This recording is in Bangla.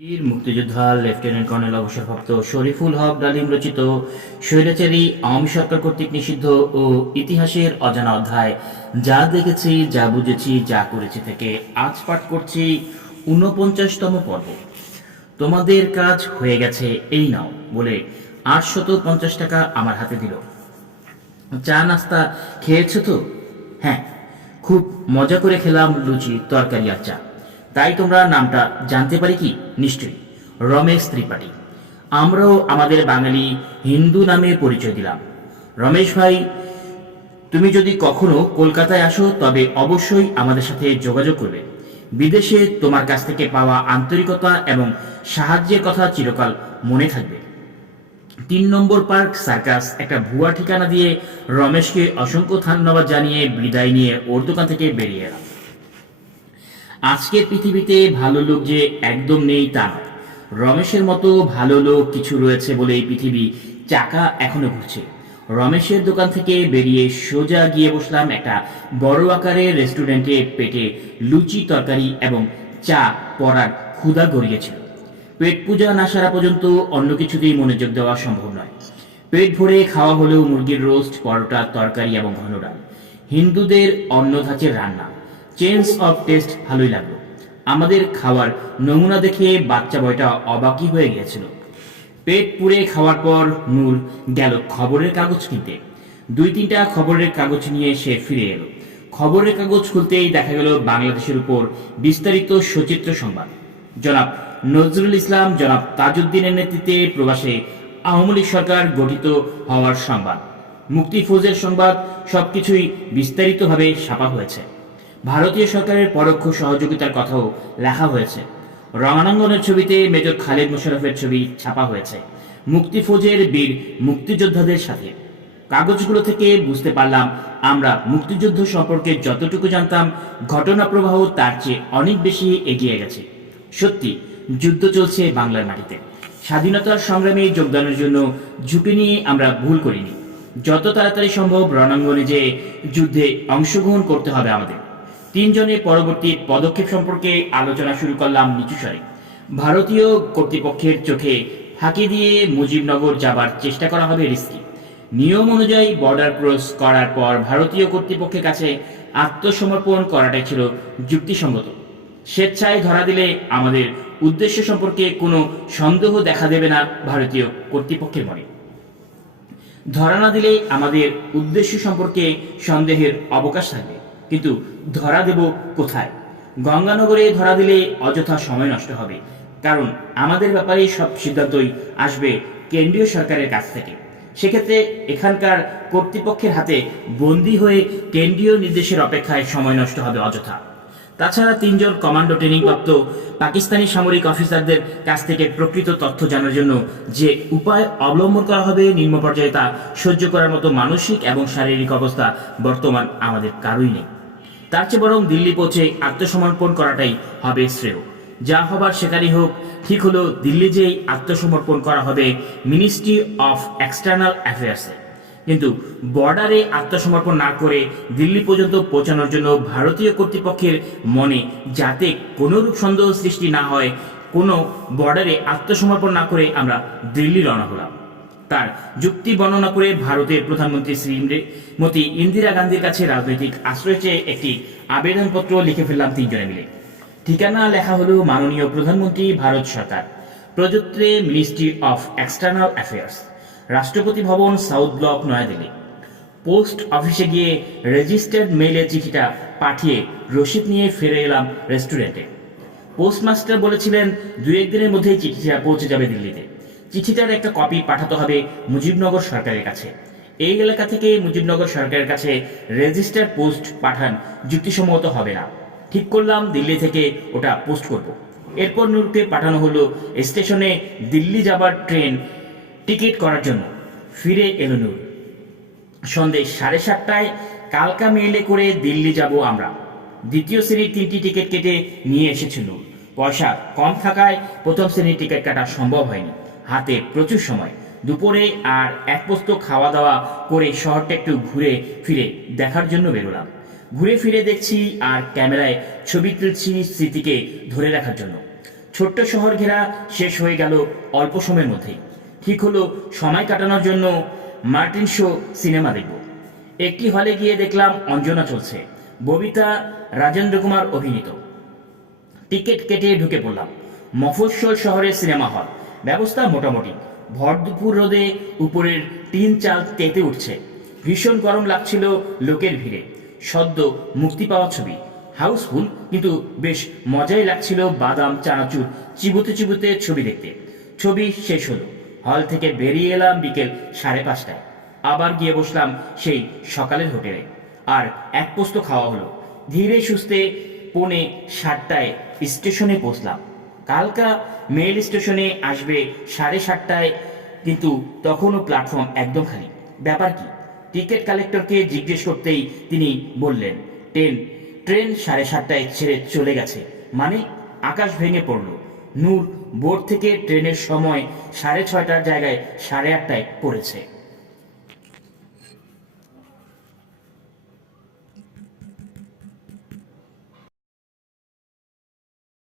বীর মুক্তিযোদ্ধা লেফটেন্যান্ট কর্নেল অবসরপ্রাপ্ত শরীফুল হক ডালিম রচিত স্বৈরাচারী আওয়ামী সরকার কর্তৃক নিষিদ্ধ ও ইতিহাসের অজানা অধ্যায়, যা দেখেছি, যা বুঝেছি, যা করেছি থেকে আজ পাঠ করছি ঊনপঞ্চাশতম পর্ব। তোমাদের কাজ হয়ে গেছে, এই নাও বলে আটশত পঞ্চাশ টাকা আমার হাতে দিল। চা নাস্তা খেয়েছো তো? হ্যাঁ খুব মজা করে খেলাম লুচি, তরকারি আর চা। তাই তোমরা নামটা জানতে পারি কি? নিশ্চয়ই। রমেশ ত্রিপাঠী। আমরাও আমাদের বাঙালি হিন্দু নামে পরিচয় দিলাম। রমেশ ভাই, তুমি যদি কখনো কলকাতায় আসো, তবে অবশ্যই আমাদের সাথে যোগাযোগ করবে। বিদেশে তোমার কাছ থেকে পাওয়া আন্তরিকতা এবং সাহায্যের কথা চিরকাল মনে থাকবে। তিন নম্বর পার্ক, সার্কাস, একটা ভুয়া ঠিকানা দিয়ে রমেশকে অসংখ্য ধন্যবাদ জানিয়ে বিদায় নিয়ে ওর দোকান থেকে বেরিয়ে এলাম। আজকের পৃথিবীতে ভালো লোক যে একদম নেই তা রমেশের মতো ভালো লোক কিছু রয়েছে বলে এই পৃথিবী চাকা এখনও ঘুরছে। রমেশের দোকান থেকে বেরিয়ে সোজা গিয়ে বসলাম একটা বড় আকারের রেস্টুরেন্টে পেটে লুচি তরকারি এবং চা পড়ার ক্ষুধা গড়িয়েছিল। পেট পূজা না সারা পর্যন্ত অন্য কিছুতেই মনোযোগ দেওয়া সম্ভব নয়। পেট ভরে খাওয়া হলেও মুরগির রোস্ট, পরোটা, তরকারি এবং ঘন ডাল। হিন্দুদের অন্ন ধাঁচের রান্না। চেঞ্জ অফ টেস্ট ভালোই লাগল। আমাদের খাওয়ার নমুনা দেখে বাচ্চা বয়টা অবাকই হয়ে গিয়েছিল। পেট পুড়ে খাওয়ার পর নূর গেল খবরের কাগজ কিনতে। দুই তিনটা খবরের কাগজ নিয়ে সে ফিরে এলো। খবরের কাগজ খুলতেই দেখা গেল বাংলাদেশের উপর বিস্তারিত সচিত্র সংবাদ। জনাব নজরুল ইসলাম, জনাব তাজউদ্দিনের নেতৃত্বে প্রবাসে আওয়ামী লীগ সরকার গঠিত হওয়ার সংবাদ। মুক্তি ফৌজের সংবাদ সবকিছুই বিস্তারিতভাবে ছাপা হয়েছে। ভারতীয় সরকারের পরোক্ষ সহযোগিতার কথাও লেখা হয়েছে। রণাঙ্গনের ছবিতে মেজর খালেদ মোশারফের ছবি ছাপা হয়েছে। মুক্তি ফৌজের বীর মুক্তিযোদ্ধাদের সাথে। কাগজগুলো থেকে বুঝতে পারলাম, আমরা মুক্তিযুদ্ধ সম্পর্কে যতটুকু জানতাম, ঘটনা প্রবাহ তার চেয়ে অনেক বেশি এগিয়ে গেছে। সত্যি, যুদ্ধ চলছে বাংলার মাটিতে। স্বাধীনতার সংগ্রামে যোগদানের জন্য ঝুঁকি নিয়ে আমরা ভুল করিনি। যত তাড়াতাড়ি সম্ভব রণাঙ্গনে যে যুদ্ধে অংশগ্রহণ করতে হবে আমাদের। তিনজনের পরবর্তী পদক্ষেপ সম্পর্কে আলোচনা শুরু করলাম নিচু স্বরে। ভারতীয় কর্তৃপক্ষের চোখে ফাঁকি দিয়ে মুজিবনগর যাবার চেষ্টা করা হবে রিস্কি। নিয়ম অনুযায়ী বর্ডার ক্রস করার পর ভারতীয় কর্তৃপক্ষের কাছে আত্মসমর্পণ করাটাই ছিল যুক্তিসঙ্গত। স্বেচ্ছায় ধরা দিলে আমাদের উদ্দেশ্য সম্পর্কে কোনো সন্দেহ দেখা দেবে না ভারতীয় কর্তৃপক্ষের মনে। ধরা না দিলে আমাদের উদ্দেশ্য সম্পর্কে সন্দেহের অবকাশ থাকবে। কিন্তু ধরা দেব কোথায়? গঙ্গানগরে ধরা দিলে অযথা সময় নষ্ট হবে। কারণ আমাদের ব্যাপারে সব সিদ্ধান্তই আসবে কেন্দ্রীয় সরকারের কাছ থেকে। সেক্ষেত্রে এখানকার কর্তৃপক্ষের হাতে বন্দী হয়ে কেন্দ্রীয় নির্দেশের অপেক্ষায় সময় নষ্ট হবে অযথা। তাছাড়া তিনজন কমান্ডো ট্রেনিংপ্রাপ্ত পাকিস্তানি সামরিক অফিসারদের কাছ থেকে প্রকৃত তথ্য জানার জন্য যে উপায় অবলম্বন করা হবে নিম্ন পর্যায়ে তা সহ্য করার মতো মানসিক এবং শারীরিক অবস্থা বর্তমান আমাদের কারোই নেই। তার চেয়ে বরং দিল্লি পৌঁছে আত্মসমর্পণ করাটাই হবে শ্রেয়। যা হবার সেখানেই হোক, ঠিক হলো দিল্লি যেই আত্মসমর্পণ করা হবে মিনিস্ট্রি অফ এক্সটার্নাল অ্যাফেয়ার্সে কিন্তু বর্ডারে আত্মসমর্পণ না করে দিল্লি পর্যন্ত পৌঁছানোর জন্য ভারতীয় কর্তৃপক্ষের মনে যাতে কোনোরূপ সন্দেহ সৃষ্টি না হয়, কোনো বর্ডারে আত্মসমর্পণ না করে আমরা দিল্লি রওনা হলাম। তার যুক্তি বর্ণনা করে ভারতের প্রধানমন্ত্রী শ্রীমতী ইন্দিরা গান্ধীর কাছে রাজনৈতিক আশ্রয় চেয়ে একটি আবেদনপত্র লিখে ফেললাম তিনজনে মিলে। ঠিকানা লেখা হলো মাননীয় প্রধানমন্ত্রী ভারত সরকার প্রযুক্তে ministry of external affairs, Rashtrapati Bhavan, south block, New Delhi. Post অফিসে গিয়ে রেজিস্টার্ড মেইলে চিঠিটা পাঠিয়ে রসিদ নিয়ে ফিরে এলাম রেস্টুরেন্টে। পোস্টমাস্টার বলেছিলেন দু একদিনের মধ্যেই চিঠিটা পৌঁছে যাবে দিল্লিতে। চিঠিটার একটা কপি পাঠাতে হবে মুজিবনগর সরকারের কাছে। এই এলাকা থেকে মুজিবনগর সরকারের কাছে রেজিস্টার পোস্ট পাঠান যুক্তিসম্মত হবে না। ঠিক করলাম, দিল্লি থেকে ওটা পোস্ট করব। এরপর নূরকে পাঠানো হলো স্টেশনে দিল্লি যাবার ট্রেন টিকিট করার জন্য। ফিরে এলো নূর। সন্ধ্যে সাড়ে সাতটায় কালকা মেলে করে দিল্লি যাব আমরা। দ্বিতীয় শ্রেণির তিনটি টিকিট কেটে নিয়ে এসেছিল পয়সা কম থাকায় প্রথম শ্রেণির টিকিট কাটা সম্ভব হয়নি। হাতে প্রচুর সময়। দুপুরে আর এক পোস্ত খাওয়া দাওয়া করে শহরটা একটু ঘুরে ফিরে দেখার জন্য বেরোলাম। ঘুরে ফিরে দেখছি আর ক্যামেরায় ছবি তুলছি স্মৃতিকে ধরে রাখার জন্য। ছোট্ট শহর ঘেরা শেষ হয়ে গেল অল্প সময়ের মধ্যেই। ঠিক হলো, সময় কাটানোর জন্য মার্টিন শো সিনেমা দেখব। একটি হলে গিয়ে দেখলাম অঞ্জনা চলছে। ববিতা, রাজেন্দ্র কুমার অভিনীত। টিকিট কেটে ঢুকে পড়লাম। মফস্বল শহরের সিনেমা হল। ব্যবস্থা মোটামুটি। ভর দুপুর রোদে উপরের টিন চাল তেতে উঠছে। ভীষণ গরম লাগছিল লোকের ভিড়ে। সদ্য মুক্তি পাওয়া ছবি। হাউসফুল, কিন্তু বেশ মজাই লাগছিল বাদাম, চানাচুর, চিবুতে চিবুতে ছবি দেখতে। ছবি শেষ হলো। হল থেকে বেরিয়ে এলাম বিকেল সাড়ে পাঁচটায়। আবার গিয়ে বসলাম সেই সকালের হোটেলে। আর এক পোস্ত খাওয়া হলো। ধীরে সুস্থে পৌনে সাতটায় স্টেশনে পৌঁছলাম। কালকা মেল স্টেশনে আসবে সাড়ে সাতটায়, কিন্তু তখনও প্ল্যাটফর্ম একদম খালি। ব্যাপার কি? টিকিট কালেক্টরকে জিজ্ঞেস করতেই তিনি বললেন ট্রেন ট্রেন সাড়ে সাতটায় ছেড়ে চলে গেছে। মানে আকাশ ভেঙে পড়ল। নূর বোর্ড থেকে ট্রেনের সময় সাড়ে ছয়টার জায়গায় সাড়ে আটটায় পড়েছে।